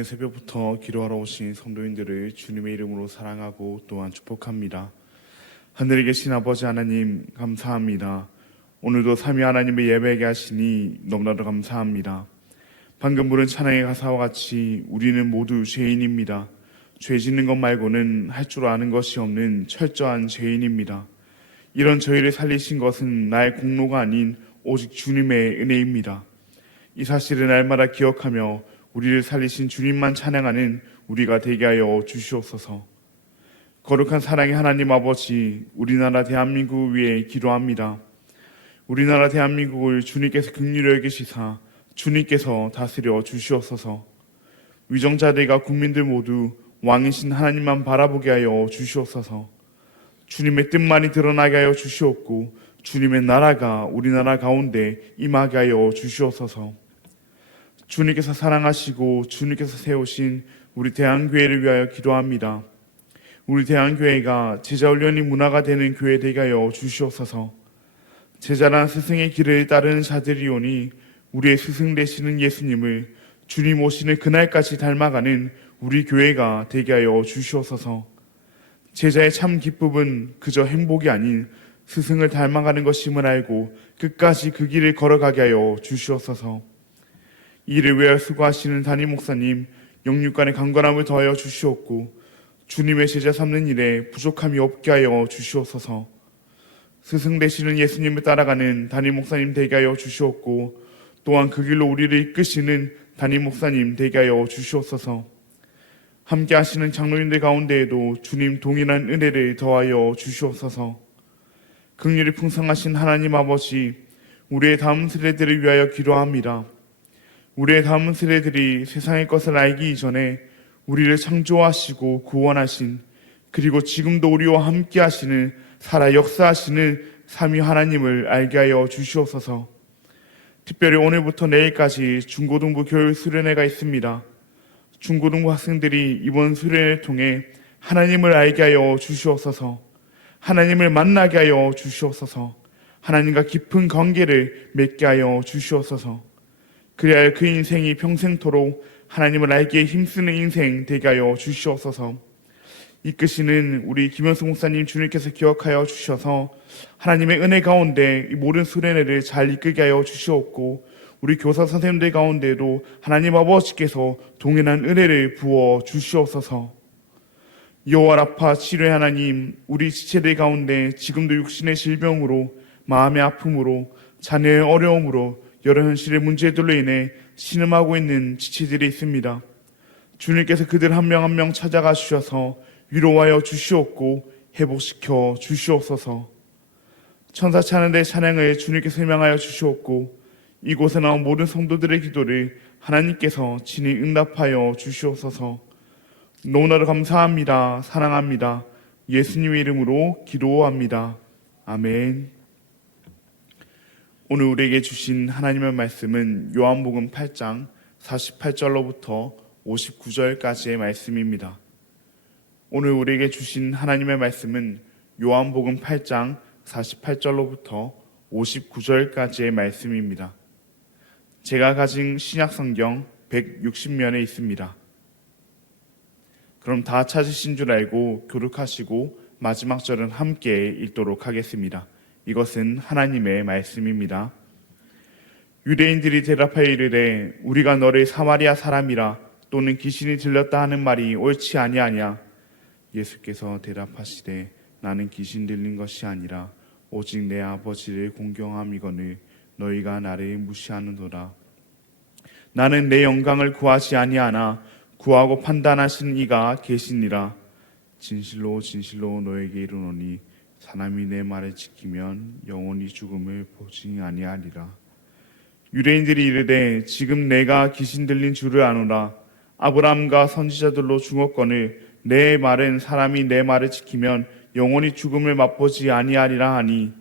이른 새벽부터 기도하러 오신 성도인들을 주님의 이름으로 사랑하고 또한 축복합니다. 하늘에 계신 아버지 하나님 감사합니다. 오늘도 삼위 하나님의 예배하게 하시니 너무나도 감사합니다. 방금 부른 찬양의 가사와 같이 우리는 모두 죄인입니다. 죄 짓는 것 말고는 할 줄 아는 것이 없는 철저한 죄인입니다. 이런 저희를 살리신 것은 나의 공로가 아닌 오직 주님의 은혜입니다. 이 사실을 날마다 기억하며 우리를 살리신 주님만 찬양하는 우리가 되게 하여 주시옵소서. 거룩한 사랑의 하나님 아버지, 우리나라 대한민국을 위해 기도합니다. 우리나라 대한민국을 주님께서 긍휼히 여기시사 주님께서 다스려 주시옵소서. 위정자들과 국민들 모두 왕이신 하나님만 바라보게 하여 주시옵소서. 주님의 뜻만이 드러나게 하여 주시옵고 주님의 나라가 우리나라 가운데 임하게 하여 주시옵소서. 주님께서 사랑하시고 주님께서 세우신 우리 대한교회를 위하여 기도합니다. 우리 대한교회가 제자훈련이 문화가 되는 교회 되게 하여 주시옵소서. 제자란 스승의 길을 따르는 자들이오니 우리의 스승 되시는 예수님을 주님 오시는 그날까지 닮아가는 우리 교회가 되게 하여 주시옵소서. 제자의 참 기쁨은 그저 행복이 아닌 스승을 닮아가는 것임을 알고 끝까지 그 길을 걸어가게 하여 주시옵소서. 이 일을 위하여 수고하시는 담임 목사님 영육간의 강건함을 더하여 주시옵고 주님의 제자 삼는 일에 부족함이 없게 하여 주시옵소서. 스승 되시는 예수님을 따라가는 담임 목사님 되게 하여 주시옵고 또한 그 길로 우리를 이끄시는 담임 목사님 되게 하여 주시옵소서. 함께 하시는 장로님들 가운데에도 주님 동일한 은혜를 더하여 주시옵소서. 긍휼이 풍성하신 하나님 아버지, 우리의 다음 세대들을 위하여 기도합니다. 우리의 다음 세대들이 세상의 것을 알기 이전에 우리를 창조하시고 구원하신, 그리고 지금도 우리와 함께 하시는 살아 역사하시는 삼위 하나님을 알게 하여 주시옵소서. 특별히 오늘부터 내일까지 중고등부 교육 수련회가 있습니다. 중고등부 학생들이 이번 수련회를 통해 하나님을 알게 하여 주시옵소서. 하나님을 만나게 하여 주시옵소서. 하나님과 깊은 관계를 맺게 하여 주시옵소서. 그래야 그 인생이 평생토록 하나님을 알기에 힘쓰는 인생 되게 하여 주시옵소서. 이끄시는 우리 김현수 목사님 주님께서 기억하여 주셔서 하나님의 은혜 가운데 이 모든 수련회를 잘 이끌게 하여 주시옵고 우리 교사 선생님들 가운데도 하나님 아버지께서 동일한 은혜를 부어 주시옵소서. 여호와 라파 치료의 하나님, 우리 지체들 가운데 지금도 육신의 질병으로, 마음의 아픔으로, 자녀의 어려움으로, 여러 현실의 문제들로 인해 신음하고 있는 지체들이 있습니다. 주님께서 그들 한 명 한 명 찾아가 주셔서 위로하여 주시옵고 회복시켜 주시옵소서. 천사 찬양대 찬양을 주님께서 설명하여 주시옵고 이곳에 나온 모든 성도들의 기도를 하나님께서 친히 응답하여 주시옵소서. 너무나도 감사합니다. 사랑합니다. 예수님의 이름으로 기도합니다. 아멘. 오늘 우리에게 주신 하나님의 말씀은 요한복음 8장 48절로부터 59절까지의 말씀입니다. 오늘 우리에게 주신 하나님의 말씀은 요한복음 8장 48절로부터 59절까지의 말씀입니다. 제가 가진 신약성경 160면에 있습니다. 그럼 다 찾으신 줄 알고 교독하시고 마지막 절은 함께 읽도록 하겠습니다. 이것은 하나님의 말씀입니다. 유대인들이 대답하여 이르되 우리가 너를 사마리아 사람이라 또는 귀신이 들렸다 하는 말이 옳지 아니하냐. 예수께서 대답하시되 나는 귀신 들린 것이 아니라 오직 내 아버지를 공경함이거늘 너희가 나를 무시하는도다. 나는 내 영광을 구하지 아니하나 구하고 판단하시는 이가 계시니라. 진실로 진실로 너에게 이르노니 사람이 내 말을 지키면 영원히 죽음을 보지 아니하리라. 유대인들이 이르되 지금 내가 귀신 들린 줄을 아노라. 아브라함과 선지자들로 죽었거늘 내 말은 사람이 내 말을 지키면 영원히 죽음을 맛보지 아니하리라 하니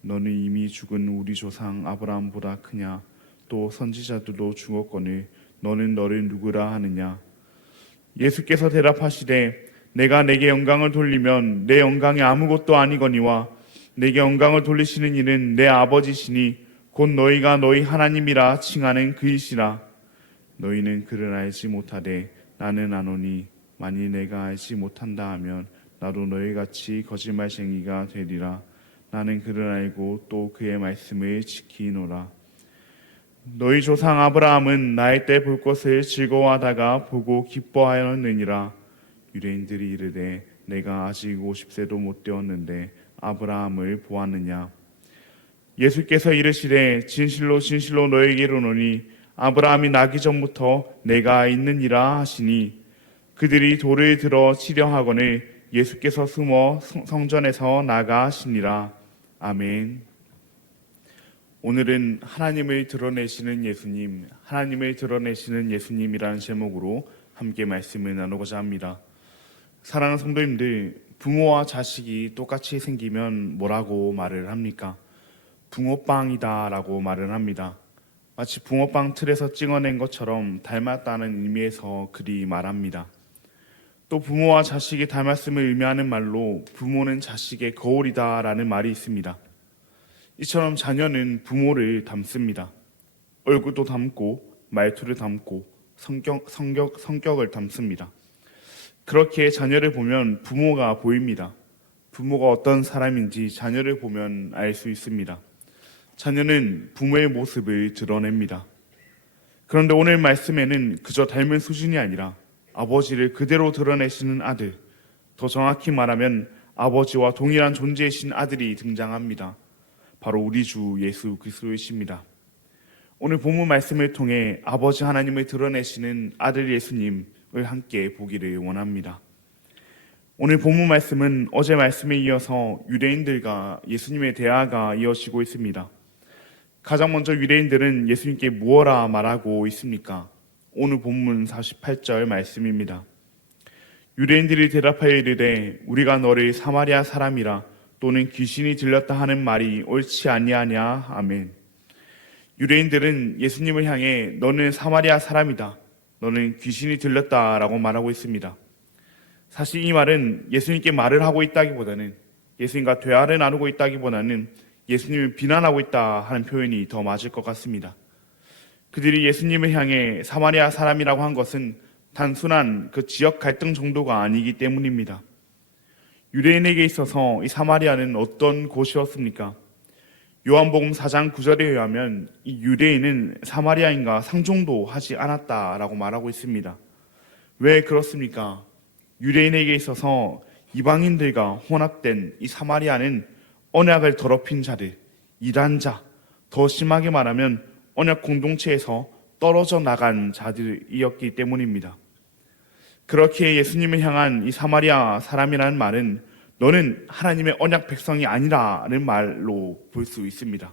너는 이미 죽은 우리 조상 아브라함보다 크냐. 또 선지자들도 죽었거늘 너는 너를 누구라 하느냐. 예수께서 대답하시되 내가 내게 영광을 돌리면 내 영광이 아무것도 아니거니와 내게 영광을 돌리시는 이는 내 아버지시니 곧 너희가 너희 하나님이라 칭하는 그이시라. 너희는 그를 알지 못하되 나는 아노니 만일 내가 알지 못한다 하면 나도 너희같이 거짓말쟁이가 되리라. 나는 그를 알고 또 그의 말씀을 지키노라. 너희 조상 아브라함은 나의 때 볼 것을 즐거워하다가 보고 기뻐하였느니라. 유대인들이 이르되 내가 아직 50세도 못 되었는데 아브라함을 보았느냐. 예수께서 이르시되 진실로 진실로 너희에게 이르노니 아브라함이 나기 전부터 내가 있느니라 하시니 그들이 돌을 들어 치려 하거늘 예수께서 숨어 성전에서 나가시니라. 아멘. 오늘은 하나님을 드러내시는 예수님, 하나님을 드러내시는 예수님이라는 제목으로 함께 말씀을 나누고자 합니다. 사랑하는 성도님들, 부모와 자식이 똑같이 생기면 뭐라고 말을 합니까? 붕어빵이다 라고 말을 합니다. 마치 붕어빵 틀에서 찍어낸 것처럼 닮았다는 의미에서 그리 말합니다. 또 부모와 자식이 닮았음을 의미하는 말로 부모는 자식의 거울이다 라는 말이 있습니다. 이처럼 자녀는 부모를 닮습니다. 얼굴도 닮고 말투를 닮고 성격을 닮습니다. 그렇게 자녀를 보면 부모가 보입니다. 부모가 어떤 사람인지 자녀를 보면 알 수 있습니다. 자녀는 부모의 모습을 드러냅니다. 그런데 오늘 말씀에는 그저 닮은 수준이 아니라 아버지를 그대로 드러내시는 아들, 더 정확히 말하면 아버지와 동일한 존재이신 아들이 등장합니다. 바로 우리 주 예수 그리스도이십니다. 오늘 본문 말씀을 통해 아버지 하나님을 드러내시는 아들 예수님을 함께 보기를 원합니다. 오늘 본문 말씀은 어제 말씀에 이어서 유대인들과 예수님의 대화가 이어지고 있습니다. 가장 먼저 유대인들은 예수님께 무엇라 말하고 있습니까? 오늘 본문 48절 말씀입니다. 유대인들이 대답하여 이르되 우리가 너를 사마리아 사람이라 또는 귀신이 들렸다 하는 말이 옳지 아니하냐. 아멘. 유대인들은 예수님을 향해 너는 사마리아 사람이다, 너는 귀신이 들렸다라고 말하고 있습니다. 사실 이 말은 예수님께 말을 하고 있다기보다는, 예수님과 대화를 나누고 있다기보다는 예수님을 비난하고 있다 하는 표현이 더 맞을 것 같습니다. 그들이 예수님을 향해 사마리아 사람이라고 한 것은 단순한 그 지역 갈등 정도가 아니기 때문입니다. 유대인에게 있어서 이 사마리아는 어떤 곳이었습니까? 요한복음 4장 9절에 의하면 이 유대인은 사마리아인과 상종도 하지 않았다라고 말하고 있습니다. 왜 그렇습니까? 유대인에게 있어서 이방인들과 혼합된 이 사마리아는 언약을 더럽힌 자들, 이단자, 더 심하게 말하면 언약 공동체에서 떨어져 나간 자들이었기 때문입니다. 그렇게 예수님을 향한 이 사마리아 사람이라는 말은 너는 하나님의 언약 백성이 아니라는 말로 볼 수 있습니다.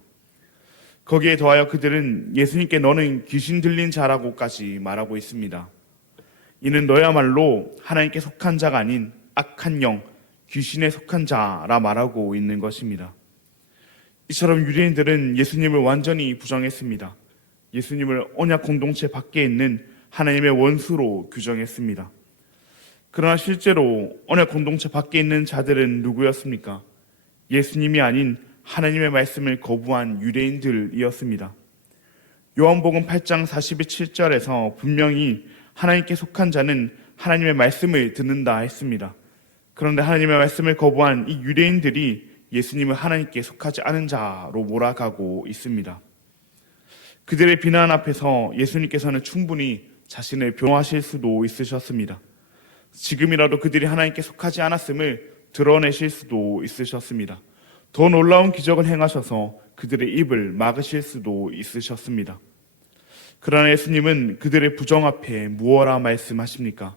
거기에 더하여 그들은 예수님께 너는 귀신 들린 자라고까지 말하고 있습니다. 이는 너야말로 하나님께 속한 자가 아닌 악한 영, 귀신에 속한 자라 말하고 있는 것입니다. 이처럼 유대인들은 예수님을 완전히 부정했습니다. 예수님을 언약 공동체 밖에 있는 하나님의 원수로 규정했습니다. 그러나 실제로 언약 공동체 밖에 있는 자들은 누구였습니까? 예수님이 아닌 하나님의 말씀을 거부한 유대인들이었습니다. 요한복음 8장 47절에서 분명히 하나님께 속한 자는 하나님의 말씀을 듣는다 했습니다. 그런데 하나님의 말씀을 거부한 이 유대인들이 예수님을 하나님께 속하지 않은 자로 몰아가고 있습니다. 그들의 비난 앞에서 예수님께서는 충분히 자신을 변호하실 수도 있으셨습니다. 지금이라도 그들이 하나님께 속하지 않았음을 드러내실 수도 있으셨습니다. 더 놀라운 기적을 행하셔서 그들의 입을 막으실 수도 있으셨습니다. 그러나 예수님은 그들의 부정 앞에 무엇라 말씀하십니까?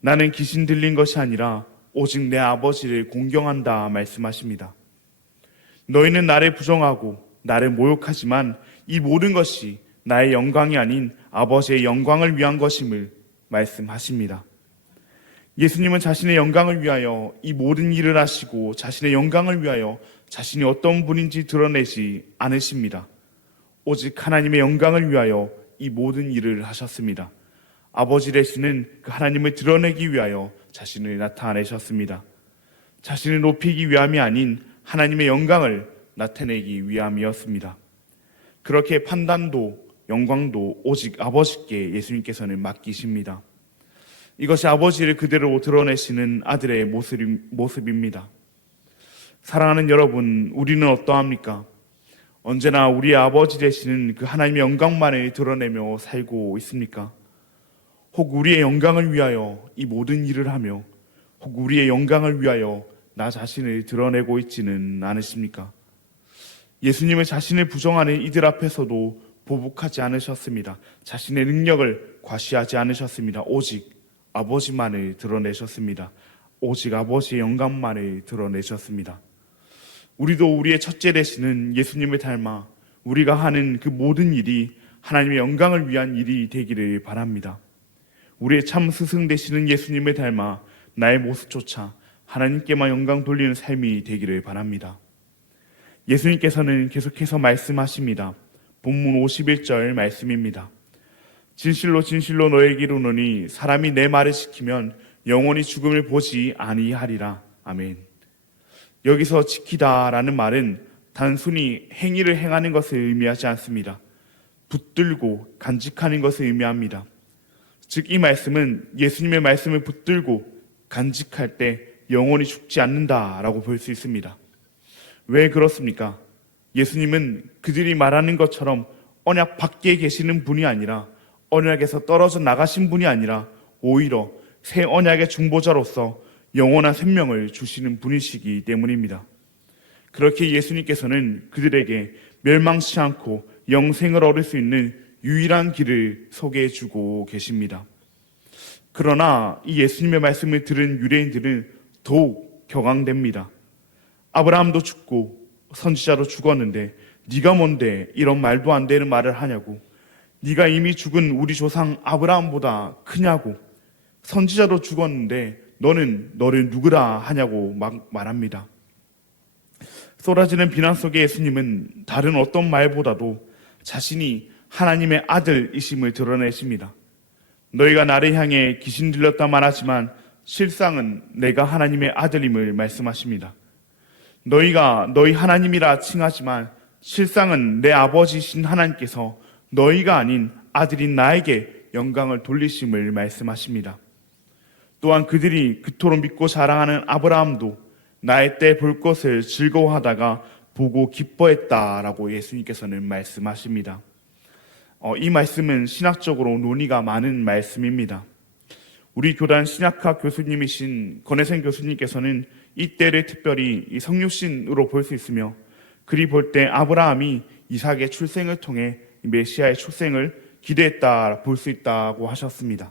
나는 귀신 들린 것이 아니라 오직 내 아버지를 공경한다 말씀하십니다. 너희는 나를 부정하고 나를 모욕하지만 이 모든 것이 나의 영광이 아닌 아버지의 영광을 위한 것임을 말씀하십니다. 예수님은 자신의 영광을 위하여 이 모든 일을 하시고 자신의 영광을 위하여 자신이 어떤 분인지 드러내지 않으십니다. 오직 하나님의 영광을 위하여 이 모든 일을 하셨습니다. 아버지 되시는 그 하나님을 드러내기 위하여 자신을 나타내셨습니다. 자신을 높이기 위함이 아닌 하나님의 영광을 나타내기 위함이었습니다. 그렇게 판단도 영광도 오직 아버지께 예수님께서는 맡기십니다. 이것이 아버지를 그대로 드러내시는 아들의 모습입니다. 사랑하는 여러분, 우리는 어떠합니까? 언제나 우리의 아버지 되시는 그 하나님의 영광만을 드러내며 살고 있습니까? 혹 우리의 영광을 위하여 이 모든 일을 하며 혹 우리의 영광을 위하여 나 자신을 드러내고 있지는 않으십니까? 예수님은 자신을 부정하는 이들 앞에서도 보복하지 않으셨습니다. 자신의 능력을 과시하지 않으셨습니다. 오직 아버지만을 드러내셨습니다. 오직 아버지의 영광만을 드러내셨습니다. 우리도 우리의 첫째 되시는 예수님을 닮아 우리가 하는 그 모든 일이 하나님의 영광을 위한 일이 되기를 바랍니다. 우리의 참 스승 되시는 예수님을 닮아 나의 모습조차 하나님께만 영광 돌리는 삶이 되기를 바랍니다. 예수님께서는 계속해서 말씀하십니다. 본문 51절 말씀입니다. 진실로 진실로 너에게 이르노니 사람이 내 말을 지키면 영원히 죽음을 보지 아니하리라. 아멘. 여기서 지키다라는 말은 단순히 행위를 행하는 것을 의미하지 않습니다. 붙들고 간직하는 것을 의미합니다. 즉 이 말씀은 예수님의 말씀을 붙들고 간직할 때 영원히 죽지 않는다라고 볼 수 있습니다. 왜 그렇습니까? 예수님은 그들이 말하는 것처럼 언약 밖에 계시는 분이 아니라 언약에서 떨어져 나가신 분이 아니라 오히려 새 언약의 중보자로서 영원한 생명을 주시는 분이시기 때문입니다. 그렇게 예수님께서는 그들에게 멸망치 않고 영생을 얻을 수 있는 유일한 길을 소개해 주고 계십니다. 그러나 이 예수님의 말씀을 들은 유대인들은 더욱 격앙됩니다. 아브라함도 죽고 선지자도 죽었는데 네가 뭔데 이런 말도 안 되는 말을 하냐고, 네가 이미 죽은 우리 조상 아브라함보다 크냐고, 선지자도 죽었는데 너는 너를 누구라 하냐고 막 말합니다. 쏟아지는 비난 속에 예수님은 다른 어떤 말보다도 자신이 하나님의 아들이심을 드러내십니다. 너희가 나를 향해 귀신 들렸다 말하지만 실상은 내가 하나님의 아들임을 말씀하십니다. 너희가 너희 하나님이라 칭하지만 실상은 내 아버지신 하나님께서 너희가 아닌 아들인 나에게 영광을 돌리심을 말씀하십니다. 또한 그들이 그토록 믿고 자랑하는 아브라함도 나의 때 볼 것을 즐거워하다가 보고 기뻐했다라고 예수님께서는 말씀하십니다. 이 말씀은 신학적으로 논의가 많은 말씀입니다. 우리 교단 신약학 교수님이신 권혜생 교수님께서는 이 때를 특별히 이 성육신으로 볼 수 있으며, 그리 볼 때 아브라함이 이삭의 출생을 통해 메시아의 출생을 기대했다 볼 수 있다고 하셨습니다.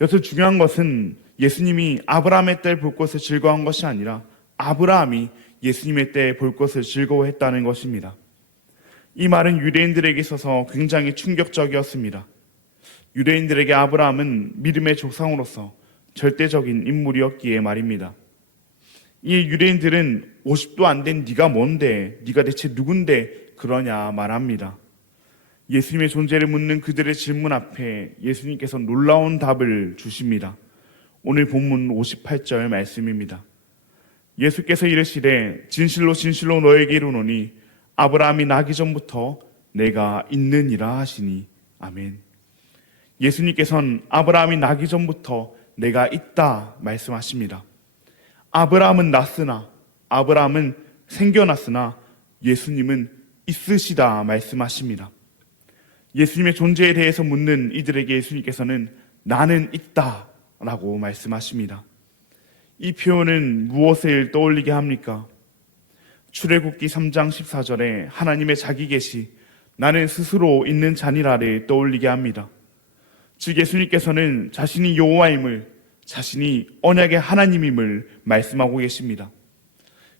여튼 중요한 것은 예수님이 아브라함의 때 볼 것을 즐거워한 것이 아니라 아브라함이 예수님의 때 볼 것을 즐거워했다는 것입니다. 이 말은 유대인들에게 있어서 굉장히 충격적이었습니다. 유대인들에게 아브라함은 믿음의 조상으로서 절대적인 인물이었기에 말입니다. 이 유대인들은 50도 안 된 네가 뭔데, 네가 대체 누군데 그러냐 말합니다. 예수님의 존재를 묻는 그들의 질문 앞에 예수님께서 놀라운 답을 주십니다. 오늘 본문 58절 말씀입니다. 예수께서 이르시되 진실로 진실로 너에게 이르노니 아브라함이 나기 전부터 내가 있느니라 하시니. 아멘. 예수님께서는 아브라함이 나기 전부터 내가 있다 말씀하십니다. 아브라함은 났으나, 아브라함은 생겨났으나 예수님은 있으시다 말씀하십니다. 예수님의 존재에 대해서 묻는 이들에게 예수님께서는 나는 있다 라고 말씀하십니다. 이 표현은 무엇을 떠올리게 합니까? 출애굽기 3장 14절에 하나님의 자기 계시, 나는 스스로 있는 자니라를 떠올리게 합니다. 즉 예수님께서는 자신이 여호와임을, 자신이 언약의 하나님임을 말씀하고 계십니다.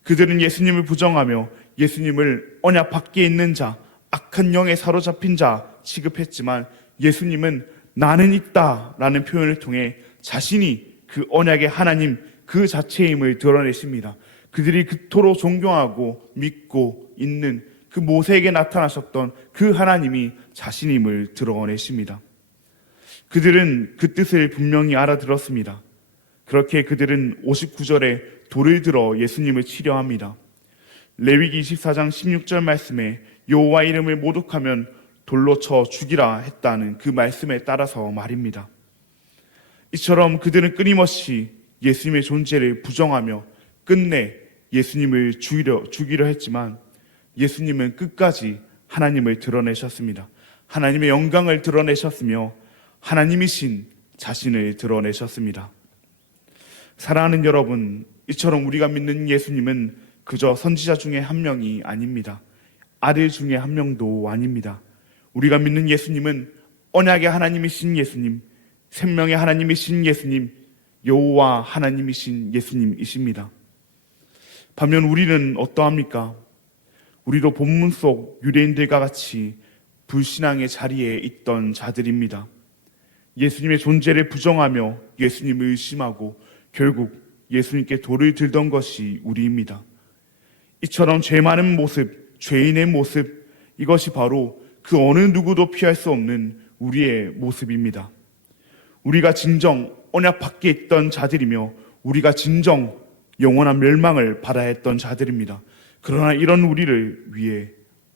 그들은 예수님을 부정하며 예수님을 언약 밖에 있는 자, 악한 영에 사로잡힌 자 취급했지만 예수님은 나는 있다라는 표현을 통해 자신이 그 언약의 하나님 그 자체임을 드러내십니다. 그들이 그토록 존경하고 믿고 있는 그 모세에게 나타나셨던 그 하나님이 자신임을 드러내십니다. 그들은 그 뜻을 분명히 알아들었습니다. 그렇게 그들은 59절에 돌을 들어 예수님을 치려 합니다. 레위기 24장 16절 말씀에 여호와 이름을 모독하면 돌로 쳐 죽이라 했다는 그 말씀에 따라서 말입니다. 이처럼 그들은 끊임없이 예수님의 존재를 부정하며 끝내 예수님을 죽이려 했지만 예수님은 끝까지 하나님을 드러내셨습니다. 하나님의 영광을 드러내셨으며 하나님이신 자신을 드러내셨습니다. 사랑하는 여러분, 이처럼 우리가 믿는 예수님은 그저 선지자 중에 한 명이 아닙니다. 아들 중에 한 명도 아닙니다. 우리가 믿는 예수님은 언약의 하나님이신 예수님, 생명의 하나님이신 예수님, 여호와 하나님이신 예수님이십니다. 반면 우리는 어떠합니까? 우리도 본문 속 유대인들과 같이 불신앙의 자리에 있던 자들입니다. 예수님의 존재를 부정하며 예수님을 의심하고 결국 예수님께 돌을 들던 것이 우리입니다. 이처럼 죄 많은 모습, 죄인의 모습, 이것이 바로 그 어느 누구도 피할 수 없는 우리의 모습입니다. 우리가 진정 언약 밖에 있던 자들이며 우리가 진정 영원한 멸망을 받아야 했던 자들입니다. 그러나 이런 우리를 위해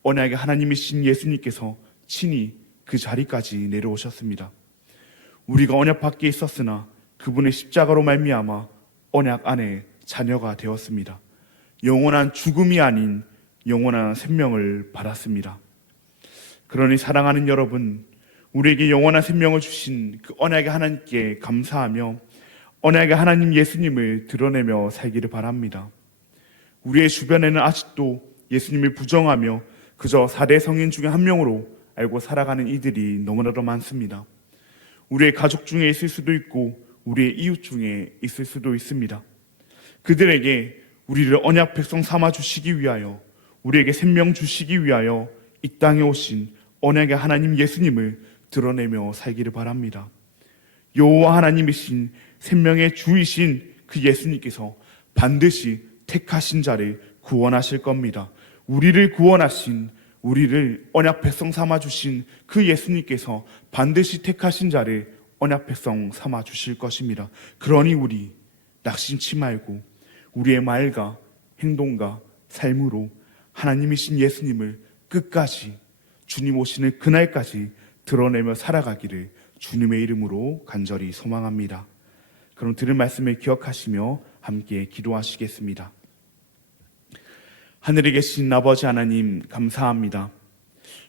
언약의 하나님이신 예수님께서 친히 그 자리까지 내려오셨습니다. 우리가 언약 밖에 있었으나 그분의 십자가로 말미암아 언약 안에 자녀가 되었습니다. 영원한 죽음이 아닌 영원한 생명을 받았습니다. 그러니 사랑하는 여러분, 우리에게 영원한 생명을 주신 그 언약의 하나님께 감사하며 언약의 하나님 예수님을 드러내며 살기를 바랍니다. 우리의 주변에는 아직도 예수님을 부정하며 그저 4대 성인 중에 한 명으로 알고 살아가는 이들이 너무나도 많습니다. 우리의 가족 중에 있을 수도 있고 우리의 이웃 중에 있을 수도 있습니다. 그들에게 우리를 언약 백성 삼아 주시기 위하여, 우리에게 생명 주시기 위하여 이 땅에 오신 언약의 하나님 예수님을 드러내며 살기를 바랍니다. 여호와 하나님이신 생명의 주이신 그 예수님께서 반드시 택하신 자를 구원하실 겁니다. 우리를 구원하신, 우리를 언약 백성 삼아 주신 그 예수님께서 반드시 택하신 자를 언약 백성 삼아 주실 것입니다. 그러니 우리 낙심치 말고 우리의 말과 행동과 삶으로 하나님이신 예수님을 끝까지 주님 오시는 그날까지 드러내며 살아가기를 주님의 이름으로 간절히 소망합니다. 그럼 들은 말씀을 기억하시며 함께 기도하시겠습니다. 하늘에 계신 아버지 하나님, 감사합니다.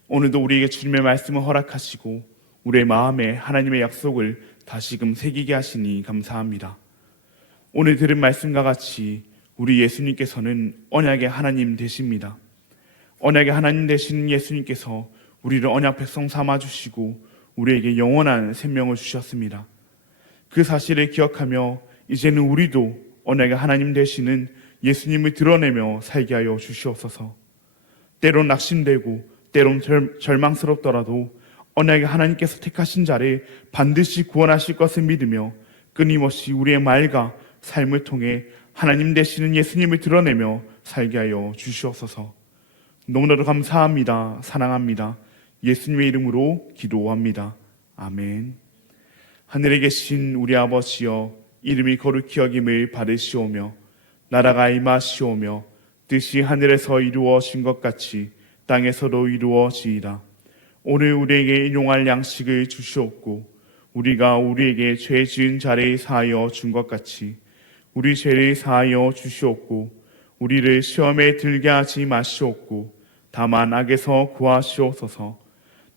오늘도 우리에게 주님의 말씀을 허락하시고 우리의 마음에 하나님의 약속을 다시금 새기게 하시니 감사합니다. 오늘 들은 말씀과 같이 우리 예수님께서는 언약의 하나님 되십니다. 언약의 하나님 되시는 예수님께서 우리를 언약 백성 삼아주시고 우리에게 영원한 생명을 주셨습니다. 그 사실을 기억하며 이제는 우리도 언약의 하나님 되시는 예수님을 드러내며 살게 하여 주시옵소서. 때론 낙심되고 때론 절망스럽더라도 언약의 하나님께서 택하신 자를 반드시 구원하실 것을 믿으며 끊임없이 우리의 말과 삶을 통해 하나님 되시는 예수님을 드러내며 살게 하여 주시옵소서. 너무나도 감사합니다. 사랑합니다. 예수님의 이름으로 기도합니다. 아멘. 하늘에 계신 우리 아버지여, 이름이 거룩히 여김을 받으시오며 나라가 임하시오며 뜻이 하늘에서 이루어진 것 같이 땅에서도 이루어지이다. 오늘 우리에게 일용할 양식을 주시옵고 우리가 우리에게 죄 지은 자를 사하여 준 것 같이 우리 죄를 사하여 주시옵고 우리를 시험에 들게 하지 마시옵고 다만 악에서 구하시옵소서.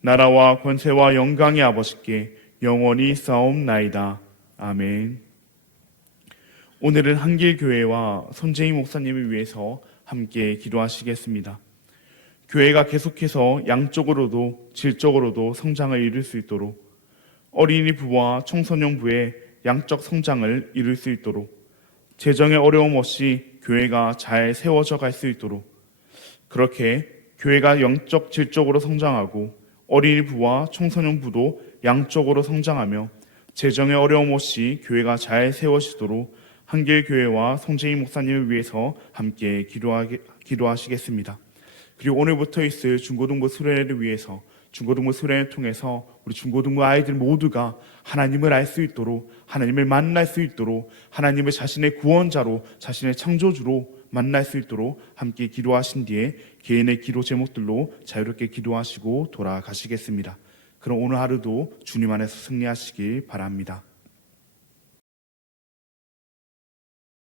나라와 권세와 영광의 아버지께 영원히 싸움나이다. 아멘. 오늘은 한길교회와 손재희 목사님을 위해서 함께 기도하시겠습니다. 교회가 계속해서 양적으로도 질적으로도 성장을 이룰 수 있도록, 어린이 부와 청소년 부의 양적 성장을 이룰 수 있도록, 재정의 어려움 없이 교회가 잘 세워져 갈 수 있도록, 그렇게 교회가 영적 질적으로 성장하고 어린이 부와 청소년 부도 양적으로 성장하며 재정의 어려움 없이 교회가 잘 세워지도록 한길교회와 손재희 목사님을 위해서 함께 기도하시겠습니다. 그리고 오늘부터 있을 중고등부 수련회를 위해서 중고등부 수련회를 통해서 우리 중고등부 아이들 모두가 하나님을 알 수 있도록, 하나님을 만날 수 있도록, 하나님을 자신의 구원자로, 자신의 창조주로 만날 수 있도록 함께 기도하신 뒤에 개인의 기도 제목들로 자유롭게 기도하시고 돌아가시겠습니다. 그럼 오늘 하루도 주님 안에서 승리하시길 바랍니다.